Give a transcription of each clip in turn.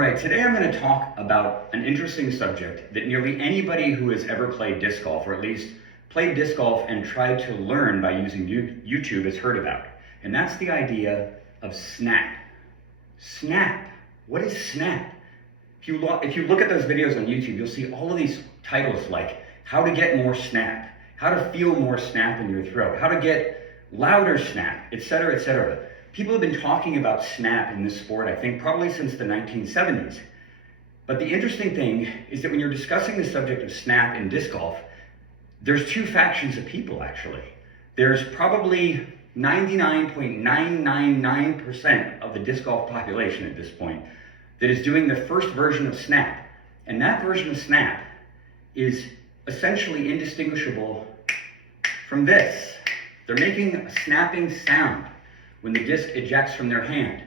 right, today I'm going to talk about an interesting subject that nearly anybody who has ever played disc golf, or at least played disc golf and tried to learn by using YouTube, has heard about. And that's the idea of snap. Snap. What is snap? If you look at those videos on YouTube, you'll see all of these titles like how to get more snap, how to feel more snap in your throat, how to get louder snap, etc., etc. People have been talking about snap in this sport, I think, probably since the 1970s. But the interesting thing is that when you're discussing the subject of snap in disc golf, there's two factions of people, actually. There's probably 99.999% of the disc golf population at this point that is doing the first version of snap. And that version of snap is essentially indistinguishable from this. They're making a snapping sound when the disc ejects from their hand.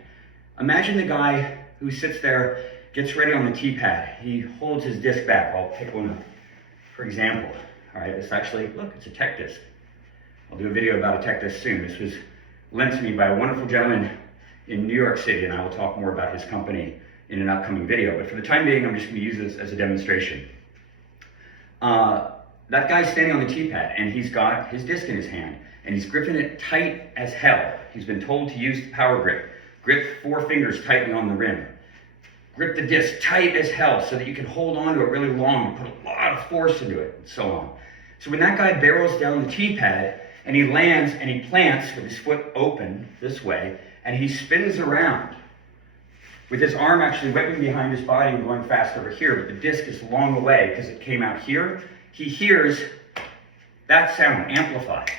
Imagine the guy who sits there, gets ready on the tee pad. He holds his disc back. I'll pick one up, for example. All right, this actually, look, it's a tech disc. I'll do a video about a tech disc soon. This was lent to me by a wonderful gentleman in New York City, and I will talk more about his company in an upcoming video. But for the time being, I'm just going to use this as a demonstration. That guy's standing on the tee pad, and he's got his disc in his hand, and he's gripping it tight as hell. He's been told to use the power grip. Grip 4 fingers tightly on the rim. Grip the disc tight as hell so that you can hold on to it really long and put a lot of force into it, and so on. So when that guy barrels down the tee pad, and he lands and he plants with his foot open this way, and he spins around with his arm actually whipping behind his body and going fast over here, but the disc is long away because it came out here, he hears that sound amplified.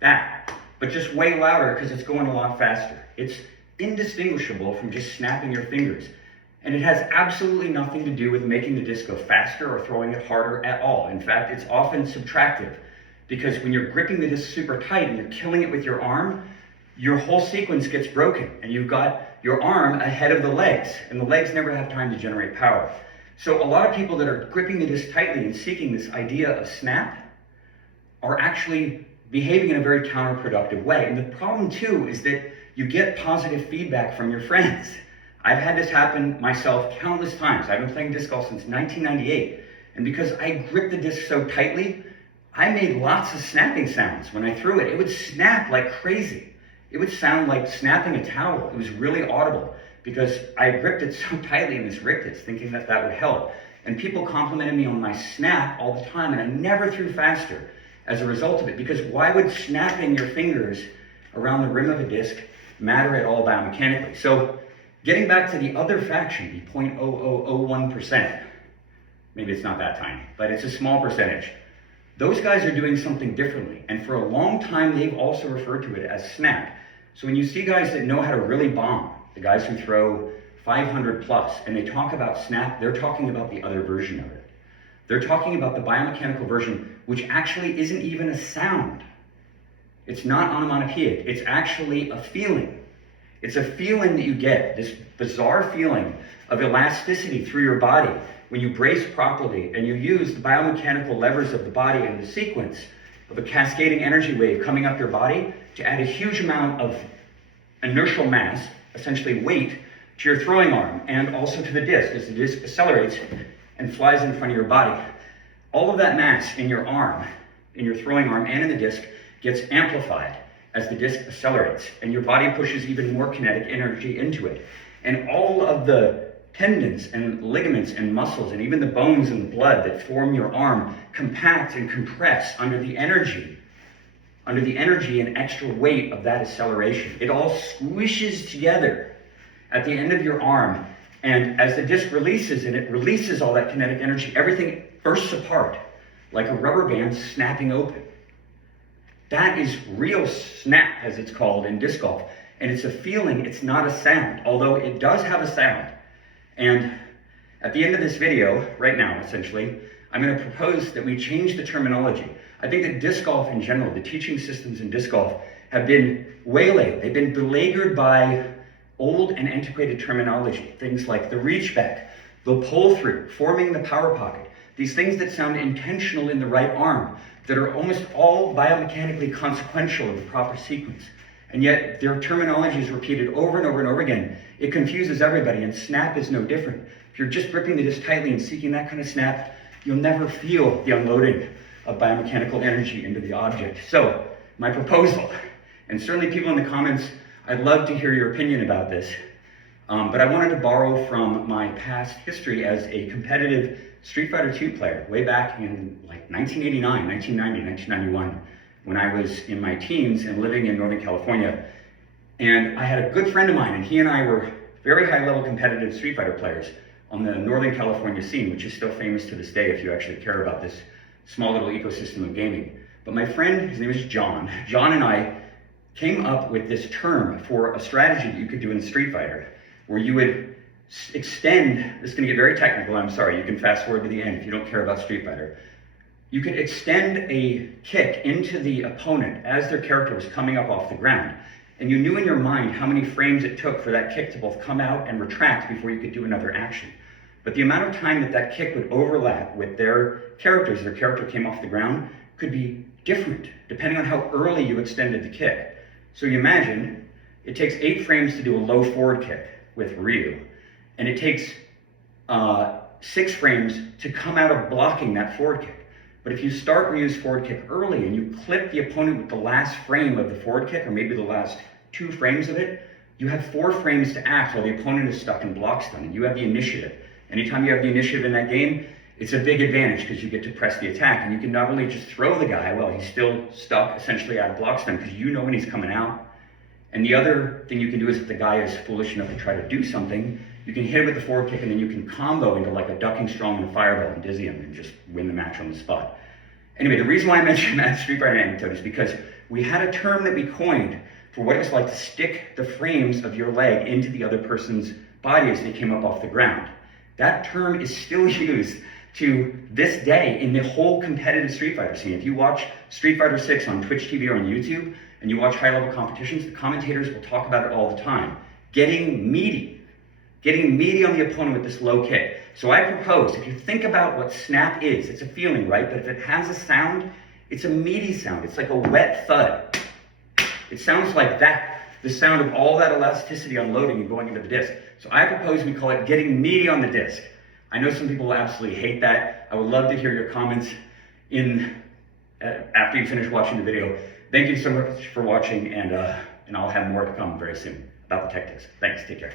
That, but just way louder because it's going a lot faster. It's indistinguishable from just snapping your fingers. And it has absolutely nothing to do with making the disc go faster or throwing it harder at all. In fact, it's often subtractive, because when you're gripping the disc super tight and you're killing it with your arm, your whole sequence gets broken and you've got your arm ahead of the legs, and the legs never have time to generate power. So a lot of people that are gripping the disc tightly and seeking this idea of snap are actually behaving in a very counterproductive way. And the problem too is that you get positive feedback from your friends. I've had this happen myself countless times. I've been playing disc golf since 1998. And because I gripped the disc so tightly, I made lots of snapping sounds. When I threw it, it would snap like crazy. It would sound like snapping a towel. It was really audible because I gripped it so tightly in this rictus, thinking that that would help. And people complimented me on my snap all the time, and I never threw faster as a result of it, because why would snapping your fingers around the rim of a disc matter at all biomechanically? So getting back to the other faction, the 0.0001%, maybe it's not that tiny, but it's a small percentage. Those guys are doing something differently, and for a long time they've also referred to it as snap. So when you see guys that know how to really bomb, the guys who throw 500 plus, and they talk about snap, they're talking about the other version of it. They're talking about the biomechanical version, which actually isn't even a sound. It's not onomatopoeic, it's actually a feeling. It's a feeling that you get, this bizarre feeling of elasticity through your body when you brace properly and you use the biomechanical levers of the body and the sequence of a cascading energy wave coming up your body to add a huge amount of inertial mass, essentially weight, to your throwing arm and also to the disc as the disc accelerates and flies in front of your body. All of that mass in your arm, in your throwing arm and in the disc, gets amplified as the disc accelerates, and your body pushes even more kinetic energy into it. And all of the tendons and ligaments and muscles and even the bones and the blood that form your arm compact and compress under the energy and extra weight of that acceleration. It all squishes together at the end of your arm, and as the disc releases and it releases all that kinetic energy, everything bursts apart like a rubber band snapping open. That is real snap, as it's called in disc golf, and it's a feeling, it's not a sound, although it does have a sound. And at the end of this video, right now essentially, I'm going to propose that we change the terminology. I think that disc golf in general, the teaching systems in disc golf, have been waylaid. They've been beleaguered by old and antiquated terminology. Things like the reach back, the pull through, forming the power pocket. These things that sound intentional in the right arm, that are almost all biomechanically consequential of the proper sequence. And yet their terminology is repeated over and over and over again. It confuses everybody, and snap is no different. If you're just gripping the disc tightly and seeking that kind of snap, you'll never feel the unloading of biomechanical energy into the object. So my proposal, and certainly people in the comments, I'd love to hear your opinion about this, but I wanted to borrow from my past history as a competitive Street Fighter II player way back in like 1989, 1990, 1991, when I was in my teens and living in Northern California. And I had a good friend of mine, and he and I were very high-level competitive Street Fighter players on the Northern California scene, which is still famous to this day if you actually care about this small little ecosystem of gaming. But my friend, his name is John. John and I came up with this term for a strategy that you could do in Street Fighter, where you would extend, this is going to get very technical, I'm sorry, you can fast forward to the end if you don't care about Street Fighter. You could extend a kick into the opponent as their character was coming up off the ground. And you knew in your mind how many frames it took for that kick to both come out and retract before you could do another action. But the amount of time that that kick would overlap with their characters, their character came off the ground, could be different depending on how early you extended the kick. So you imagine it takes 8 frames to do a low forward kick with Ryu, and it takes 6 frames to come out of blocking that forward kick. But if you start Ryu's forward kick early and you clip the opponent with the last frame of the forward kick, or maybe the last 2 frames of it, you have 4 frames to act while the opponent is stuck in block stun, and you have the initiative. Anytime you have the initiative in that game, it's a big advantage because you get to press the attack, and you can not only just throw the guy while he's still stuck essentially out of block stun because you know when he's coming out. And the other thing you can do is if the guy is foolish enough to try to do something, you can hit him with the forward kick and then you can combo into like a ducking strong and a fireball and dizzy him and just win the match on the spot. Anyway, the reason why I mentioned that Street Fighter anecdote is because we had a term that we coined for what it's like to stick the frames of your leg into the other person's body as they came up off the ground. That term is still used to this day in the whole competitive Street Fighter scene. If you watch Street Fighter 6 on Twitch TV or on YouTube, and you watch high-level competitions, the commentators will talk about it all the time. Getting meaty on the opponent with this low kick. So I propose, if you think about what snap is, it's a feeling, right? But if it has a sound, it's a meaty sound. It's like a wet thud. It sounds like that, the sound of all that elasticity unloading and going into the disc. So I propose we call it getting meaty on the disc. I know some people will absolutely hate that. I would love to hear your comments after you finish watching the video. Thank you so much for watching, and I'll have more to come very soon about the tech disc. Thanks, take care.